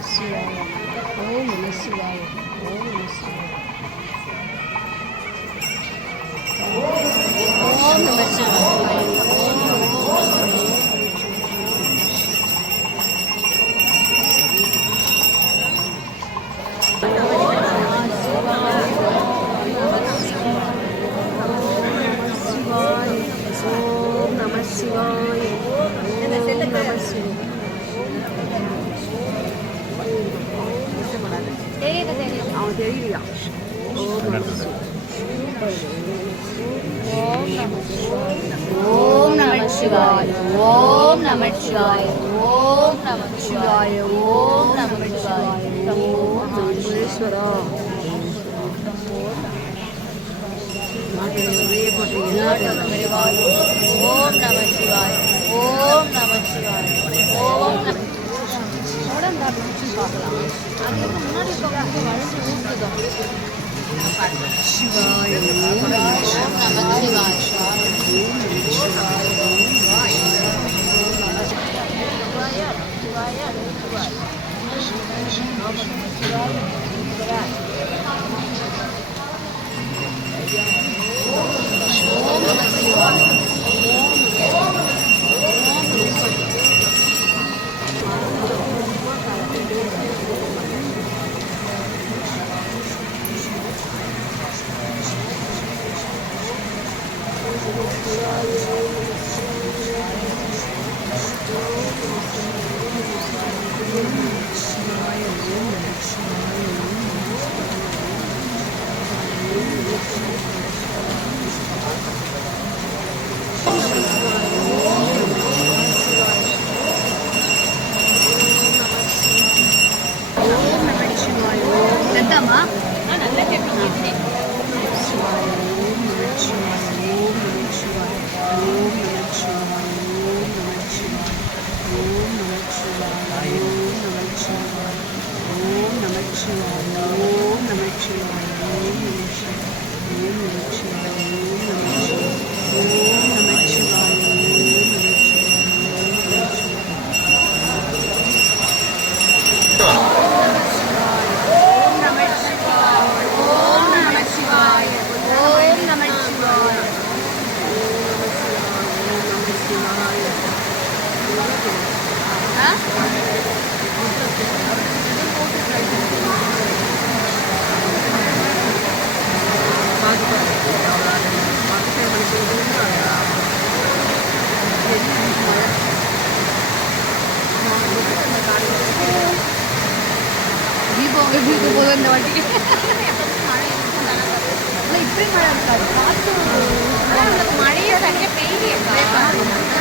是啊，哦，你们是啊，哦，你们是啊，哦，你们是。 내일도 내일. 아, 내일이야. ॐ नमः शिवाय ॐ नमः शिवाय ॐ नमः शिवाय ॐ नमः शिवाय ॐ महाबलेश्वर ॐ नमः शिवाय ॐ नमः शिवाय ॐ போட்டு எல்லா ஓம் நம சிவாய் ஓம் நம சிவாய் ஓம் நம சிவாய ஓம் நம சிவாய் Lion. தீபம் எப்படி இருக்க. போதும் இந்த வாட்டி இப்படி மழை இருக்காது மழையே சரியாக பெய்யலையே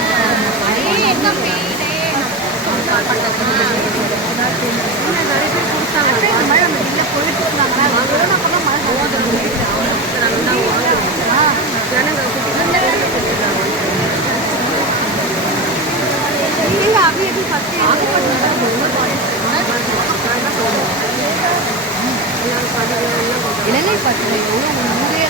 இலங்கை பற்றில எவ்வளோ ஒரு ஊரே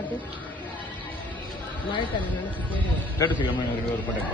எடுத்து மழை தண்ணி நினச்சி போயிடுவோம் ஸ்டேட்டஸ் ஒரு படம்